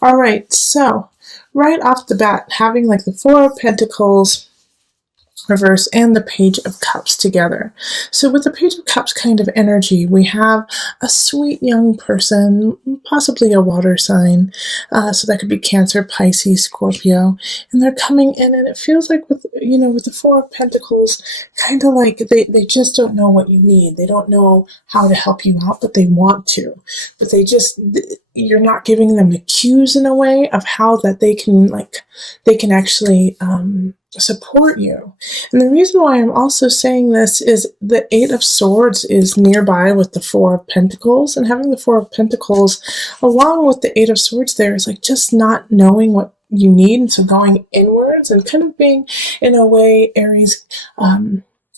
All right, so right off the bat, having like the Four of Pentacles reverse and the Page of Cups together. So with the Page of Cups kind of energy, we have a sweet young person, possibly a water sign, so that could be Cancer, Pisces, Scorpio, and they're coming in, and it feels like with the Four of Pentacles, kind of like they just don't know what you need. They don't know how to help you out, but they want to, but you're not giving them the cues in a way of how that they can actually support you. And the reason why I'm also saying this is the Eight of Swords is nearby with the Four of Pentacles, and having the Four of Pentacles along with the Eight of Swords there is like just not knowing what you need, and so going inwards and kind of being, in a way, Aries,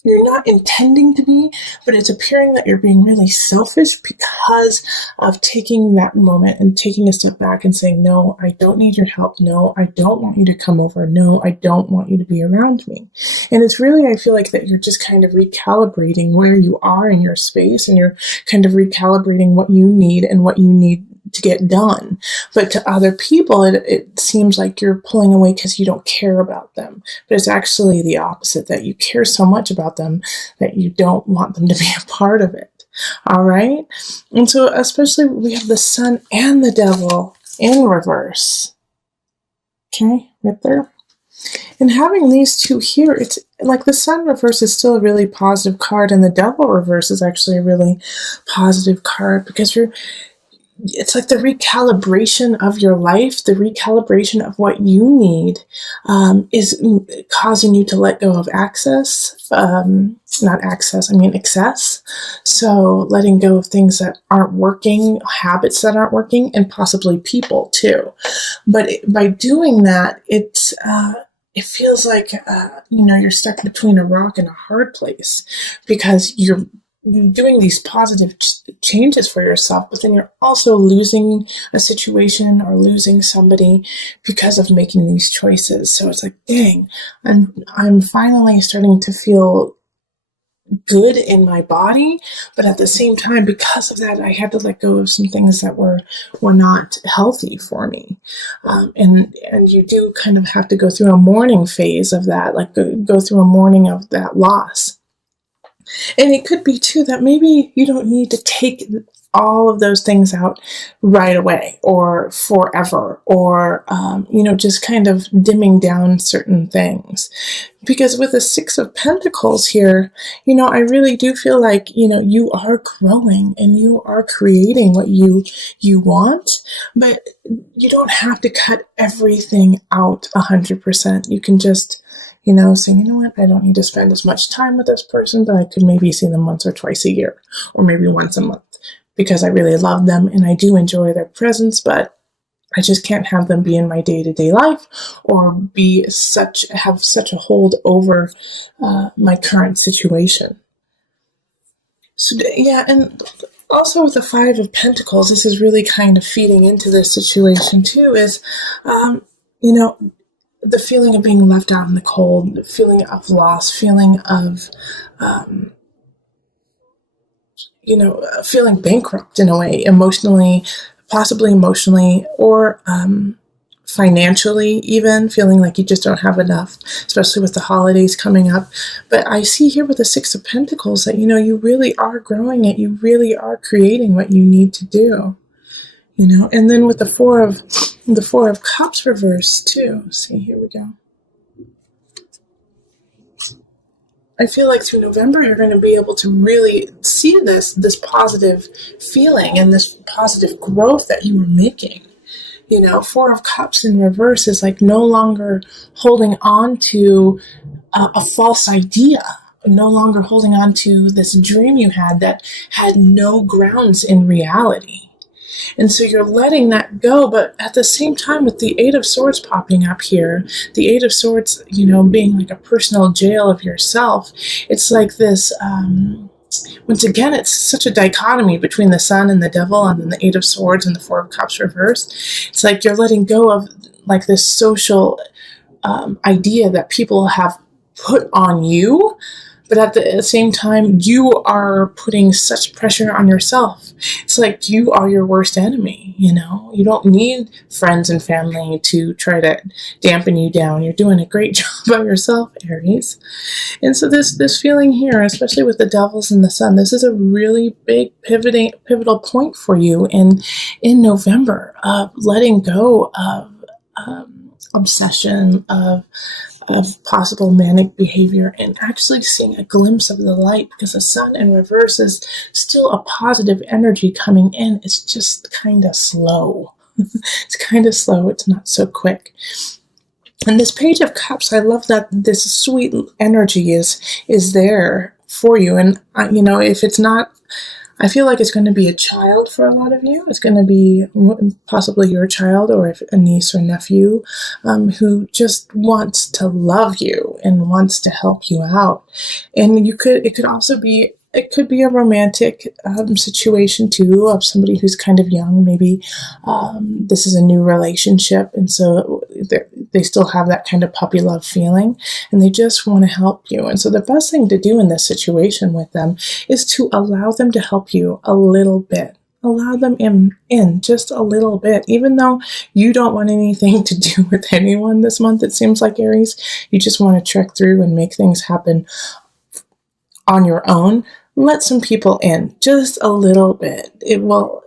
you're not intending to be, but it's appearing that you're being really selfish because of taking that moment and taking a step back and saying, no, I don't need your help. No, I don't want you to come over. No, I don't want you to be around me. And it's really, I feel like that you're just kind of recalibrating where you are in your space, and you're kind of recalibrating what you need and what you need to get done. But to other people, it seems like you're pulling away because you don't care about them. But it's actually the opposite, that you care so much about them that you don't want them to be a part of it. All right? And so especially we have the Sun and the Devil in reverse. Okay, right there. And having these two here, it's like the Sun reverse is still a really positive card, and the Devil reverse is actually a really positive card, because it's like the recalibration of your life, the recalibration of what you need, is causing you to let go of excess. So letting go of things that aren't working, habits that aren't working, and possibly people too. But by doing that, it feels like, you're stuck between a rock and a hard place, because you're doing these positive changes for yourself, but then you're also losing a situation or losing somebody because of making these choices. So it's like, dang, I'm finally starting to feel good in my body, but at the same time, because of that, I had to let go of some things that were not healthy for me. And you do kind of have to go through a mourning phase of that, like go through a mourning of that loss. And it could be too that maybe you don't need to take all of those things out right away or forever, or, just kind of dimming down certain things. Because with the Six of Pentacles here, I really do feel like, you are growing and you are creating what you want, but you don't have to cut everything out 100%. You can just saying, what, I don't need to spend as much time with this person, but I could maybe see them once or twice a year, or maybe once a month, because I really love them and I do enjoy their presence, but I just can't have them be in my day-to-day life or have such a hold over my current situation. So, yeah, and also with the Five of Pentacles, this is really kind of feeding into this situation too, is, the feeling of being left out in the cold, the feeling of loss, feeling of, feeling bankrupt in a way, possibly emotionally, or financially even, feeling like you just don't have enough, especially with the holidays coming up. But I see here with the Six of Pentacles that, you really are growing it. You really are creating what you need to do. And then with the Four of Cups reverse too. See, here we go. I feel like through November, you're going to be able to really see this positive feeling and this positive growth that you were making. Four of Cups in reverse is like no longer holding on to a false idea, no longer holding on to this dream you had that had no grounds in reality. And so you're letting that go, but at the same time, with the Eight of Swords popping up here, the Eight of Swords, being like a personal jail of yourself, it's like this, once again, it's such a dichotomy between the Sun and the Devil, and then the Eight of Swords and the Four of Cups reversed. It's like you're letting go of like this social idea that people have put on you, But at the same time, you are putting such pressure on yourself. It's like you are your worst enemy, you know? You don't need friends and family to try to dampen you down. You're doing a great job by yourself, Aries. And so this feeling here, especially with the devils and the sun, this is a really big pivotal point for you in November of letting go of obsession, of possible manic behavior, and actually seeing a glimpse of the light, because the sun in reverse is still a positive energy coming in. It's just kind of slow. It's kind of slow. It's not so quick. And this Page of Cups, I love that this sweet energy is there for you. And, you know, if it's not, I feel like it's going to be a child for a lot of you. It's going to be possibly your child, or if a niece or nephew who just wants to love you and wants to help you out. And it could also be, it could be a romantic situation too, of somebody who's kind of young. Maybe this is a new relationship, and so they still have that kind of puppy love feeling, and they just want to help you. And so the best thing to do in this situation with them is to allow them to help you a little bit. Allow them in just a little bit, even though you don't want anything to do with anyone this month. It seems like, Aries, you just want to trek through and make things happen on your own. Let some people in just a little bit. It will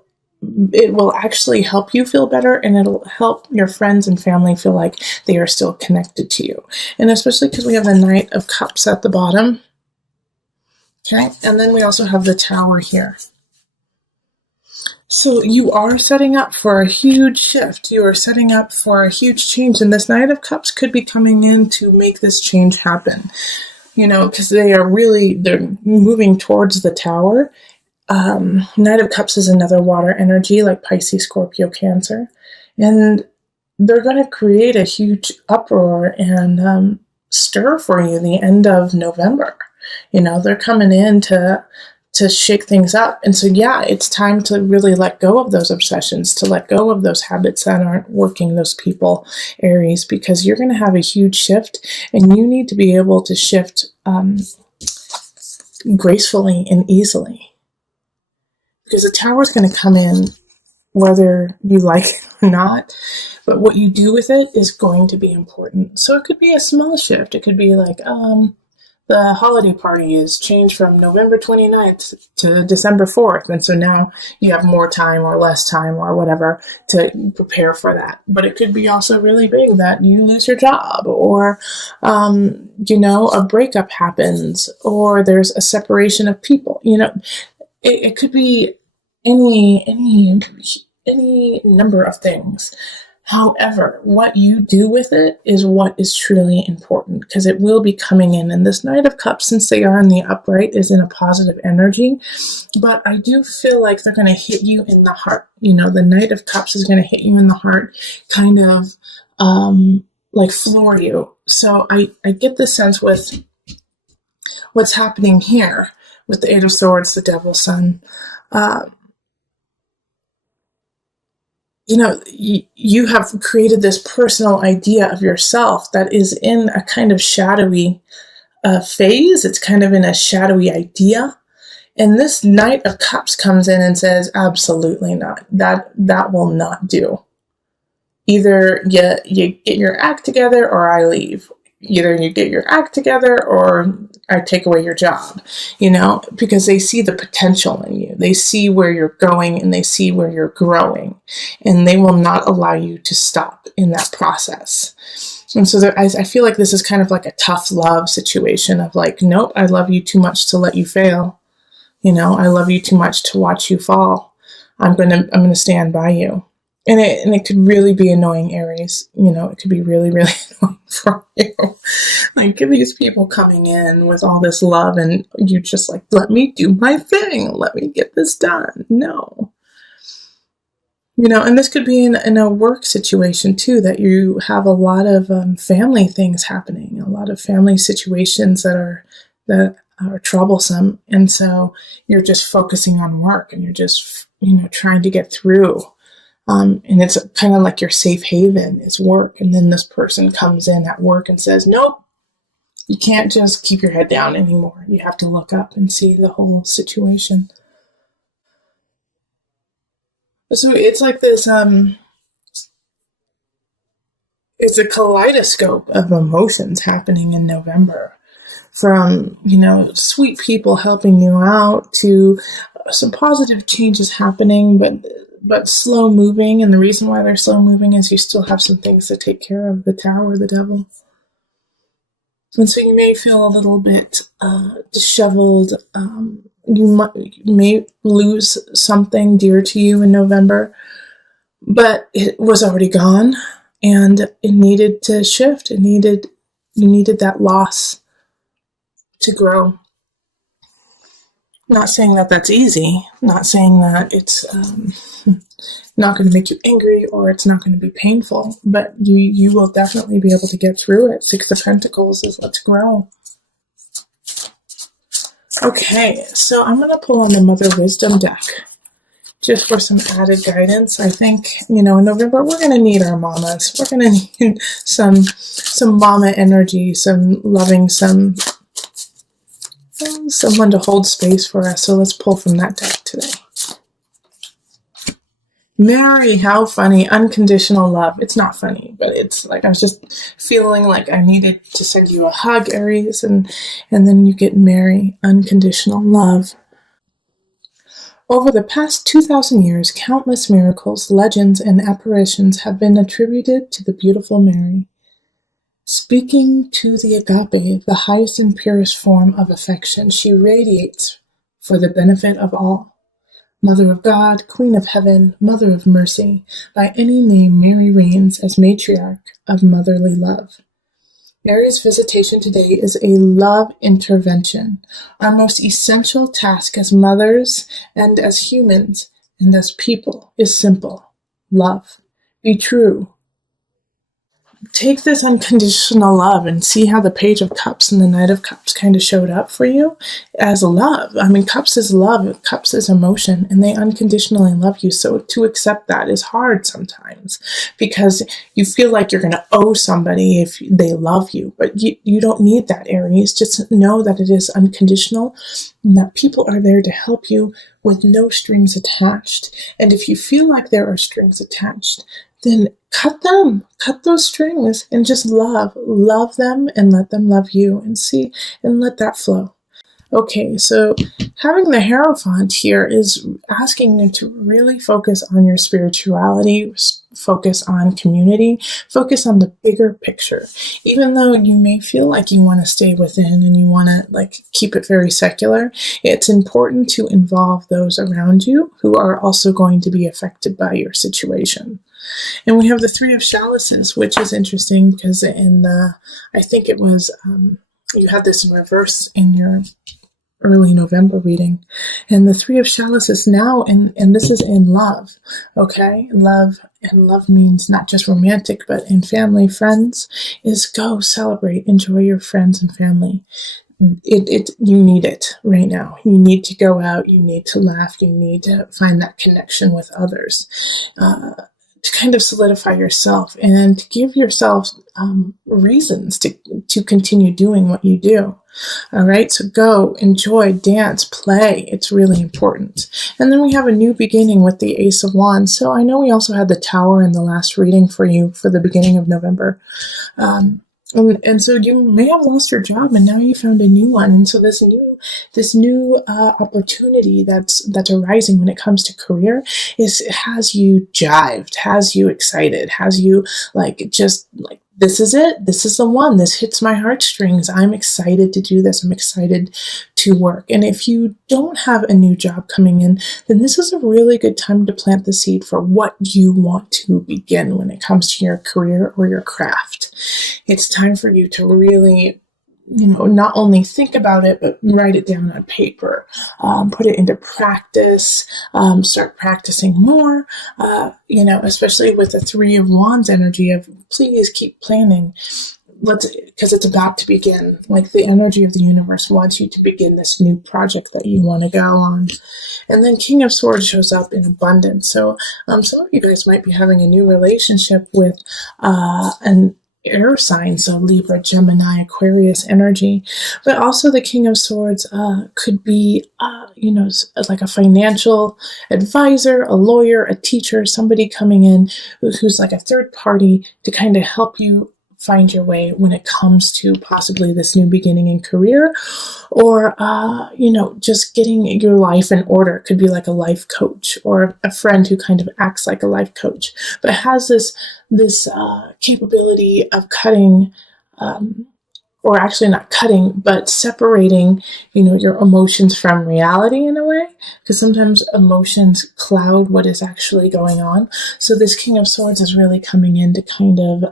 actually help you feel better, and it'll help your friends and family feel like they are still connected to you. And especially because we have the Knight of Cups at the bottom. Okay, and then we also have the Tower here. So you are setting up for a huge shift. You are setting up for a huge change, and this Knight of Cups could be coming in to make this change happen. You know, because they're moving towards the Tower. Knight of Cups is another water energy, like Pisces, Scorpio, Cancer. And they're going to create a huge uproar and stir for you the end of November. You know, they're coming in to shake things up. And so, yeah, it's time to really let go of those obsessions, to let go of those habits that aren't working, those people, Aries, because you're going to have a huge shift, and you need to be able to shift gracefully and easily. Because the Tower is going to come in whether you like it or not, but what you do with it is going to be important. So it could be a small shift. It could be like, the holiday party is changed from November 29th to December 4th. And so now you have more time or less time or whatever to prepare for that. But it could be also really big that you lose your job, or, you know, a breakup happens, or there's a separation of people. You know, it could be any number of things. However, what you do with it is what is truly important, because it will be coming in. And this Knight of Cups, since they are in the upright, is in a positive energy. But I do feel like they're going to hit you in the heart. You know, the Knight of Cups is going to hit you in the heart, kind of like floor you. So I get the sense with what's happening here with the Eight of Swords, the Devil, Sun. You know, you have created this personal idea of yourself that is in a kind of shadowy phase. It's kind of in a shadowy idea. And this Knight of Cups comes in and says, absolutely not. That will not do. Either you get your act together or I leave. Either you get your act together or I take away your job, you know, because they see the potential in you. They see where you're going, and they see where you're growing, and they will not allow you to stop in that process. And so I feel like this is kind of like a tough love situation of like, nope, I love you too much to let you fail. You know, I love you too much to watch you fall. I'm going to stand by you. And it could really be annoying, Aries. You know, it could be really, really annoying for you. Like, these people coming in with all this love, and you just like, let me do my thing. Let me get this done. No. You know, and this could be in a work situation too, that you have a lot of family things happening, a lot of family situations that are troublesome. And so you're just focusing on work, and you're just, you know, trying to get through. And it's kind of like your safe haven is work. And then this person comes in at work and says, nope, You can't just keep your head down anymore. You have to look up and see the whole situation. So it's like this, it's a kaleidoscope of emotions happening in November. From, sweet people helping you out to some positive changes happening, but slow moving. And the reason why they're slow moving is you still have some things to take care of, the tower, the devil. And so you may feel a little bit disheveled. You may lose something dear to you in November, but it was already gone, and it needed to shift. You needed that loss to grow. Not saying that that's easy. Not saying that it's not going to make you angry or it's not going to be painful, but you will definitely be able to get through it. Six of Pentacles is let's grow. Okay, so I'm going to pull on the Mother Wisdom deck just for some added guidance. I think, in November, we're going to need our mamas. We're going to need some mama energy, some loving, someone to hold space for us. So let's pull from that deck today. Mary, how funny. Unconditional love. It's not funny, but it's like I was just feeling like I needed to send you a hug, Aries, and then you get Mary, unconditional love. Over the past 2,000 years, countless miracles, legends, and apparitions have been attributed to the beautiful Mary. Speaking to the agape, the highest and purest form of affection, she radiates for the benefit of all. Mother of God, Queen of Heaven, Mother of Mercy, by any name Mary reigns as matriarch of motherly love. Mary's visitation today is a love intervention. Our most essential task as mothers and as humans and as people is simple. Love. Be true. Take this unconditional love and see how the Page of Cups and the Knight of Cups kind of showed up for you as love. I mean, Cups is love, Cups is emotion, and they unconditionally love you. So to accept that is hard sometimes because you feel like you're going to owe somebody if they love you. But you don't need that, Aries. Just know that it is unconditional and that people are there to help you with no strings attached. And if you feel like there are strings attached, then cut those strings and just love them and let them love you and let that flow. Okay, so having the Hierophant here is asking you to really focus on your spirituality, focus on community, focus on the bigger picture. Even though you may feel like you want to stay within and you want to keep it very secular, it's important to involve those around you who are also going to be affected by your situation. And we have the Three of Chalices, which is interesting because I think it was, you had this in reverse in your early November reading. And the Three of Chalices now, and this is in love, okay? Love means not just romantic, but in family, friends, is go celebrate, enjoy your friends and family. You need it right now. You need to go out, you need to laugh, you need to find that connection with others. To kind of solidify yourself and to give yourself reasons to continue doing what you do. All right, so go, enjoy, dance, play. It's really important. And then we have a new beginning with the Ace of Wands. So I know we also had the Tower in the last reading for you for the beginning of November. And so you may have lost your job and now you found a new one. And so this new opportunity that's arising when it comes to career has you jived, has you excited, has you this is it. This is the one. This hits my heartstrings. I'm excited to do this. I'm excited to work. And if you don't have a new job coming in, then this is a really good time to plant the seed for what you want to begin when it comes to your career or your craft. It's time for you to really, not only think about it, but write it down on paper, put it into practice, start practicing more, especially with the Three of Wands energy of please keep planning. Because it's about to begin. Like the energy of the universe wants you to begin this new project that you want to go on. And then King of Swords shows up in abundance. So some of you guys might be having a new relationship with air signs, so Libra, Gemini, Aquarius energy. But also the King of Swords could be, like a financial advisor, a lawyer, a teacher, somebody coming in who's like a third party to kind of help you find your way when it comes to possibly this new beginning in career, or just getting your life in order. It could be like a life coach or a friend who kind of acts like a life coach, but has this capability of cutting, or actually not cutting, but separating, your emotions from reality in a way, because sometimes emotions cloud what is actually going on. So this King of Swords is really coming in to kind of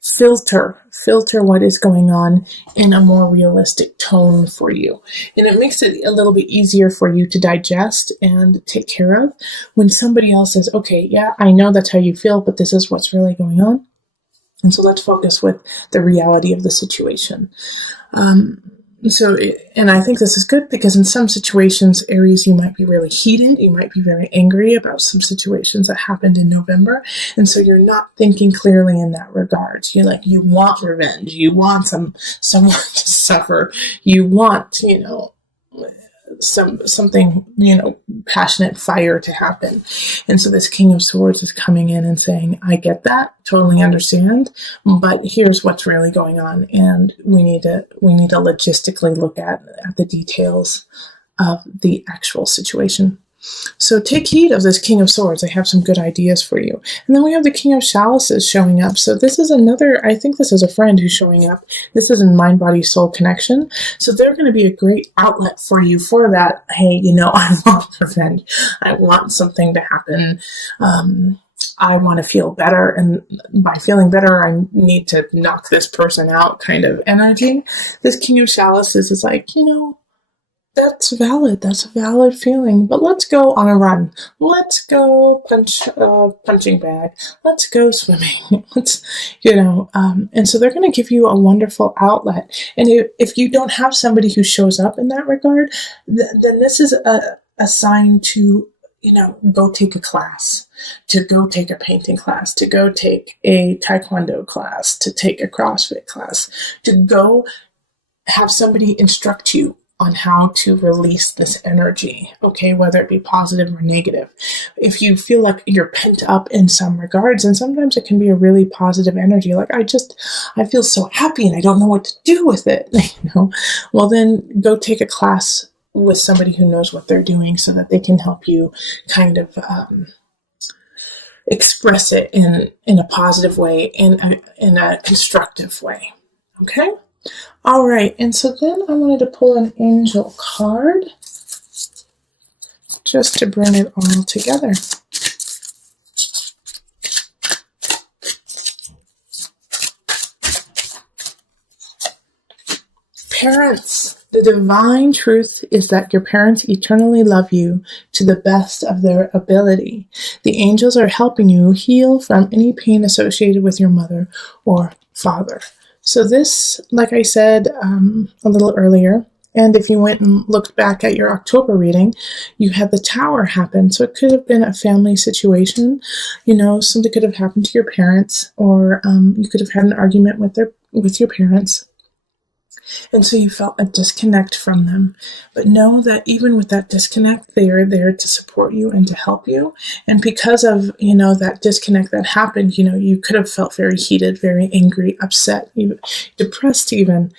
filter what is going on in a more realistic tone for you. And it makes it a little bit easier for you to digest and take care of when somebody else says, okay, yeah, I know that's how you feel, but this is what's really going on. And so let's focus with the reality of the situation. And I think this is good because in some situations, Aries, you might be really heated. You might be very angry about some situations that happened in November. And so you're not thinking clearly in that regard. You want revenge. You want someone to suffer. You want, something, passionate fire to happen. And so this King of Swords is coming in and saying, I get that, totally understand, but here's what's really going on. And we need to logistically look at the details of the actual situation. So take heed of this King of Swords. I have some good ideas for you. And then we have the King of Chalices showing up. So this is I think this is a friend who's showing up. This is in mind, body, soul connection. So they're going to be a great outlet for you for that. Hey, I want revenge. I want something to happen. I want to feel better. And by feeling better, I need to knock this person out kind of energy. This King of Chalices is like, that's valid. That's a valid feeling. But let's go on a run. Let's go punching bag. Let's go swimming. And so they're going to give you a wonderful outlet. And if you don't have somebody who shows up in that regard, then this is a sign to, go take a class, to go take a painting class, to go take a taekwondo class, to take a CrossFit class, to go have somebody instruct you on how to release this energy, okay, whether it be positive or negative. If you feel like you're pent up in some regards, and sometimes it can be a really positive energy, like I feel so happy and I don't know what to do with it, well then go take a class with somebody who knows what they're doing so that they can help you kind of express it in a positive way, in a constructive way, okay? All right, and so then I wanted to pull an angel card just to bring it all together. Parents, the divine truth is that your parents eternally love you to the best of their ability. The angels are helping you heal from any pain associated with your mother or father. So this, like I said a little earlier, and if you went and looked back at your October reading, you had the Tower happen. So it could have been a family situation. Something could have happened to your parents, or you could have had an argument with your parents. And so you felt a disconnect from them. But know that even with that disconnect, they are there to support you and to help you. And because of, that disconnect that happened, you could have felt very heated, very angry, upset, even depressed even.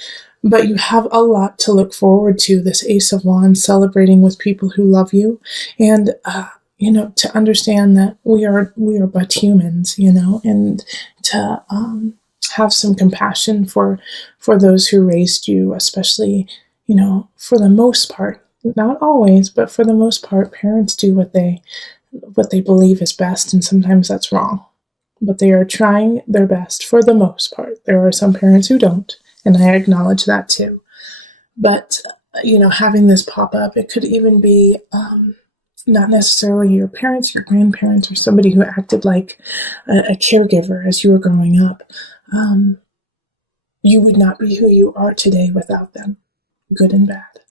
But you have a lot to look forward to, this Ace of Wands, celebrating with people who love you. And, to understand that we are but humans, and to have some compassion for those who raised you, especially, for the most part, not always, but for the most part, parents do what they believe is best, and sometimes that's wrong. But they are trying their best for the most part. There are some parents who don't, and I acknowledge that too. But, having this pop up, it could even be not necessarily your parents, your grandparents, or somebody who acted like a caregiver as you were growing up. You would not be who you are today without them, good and bad.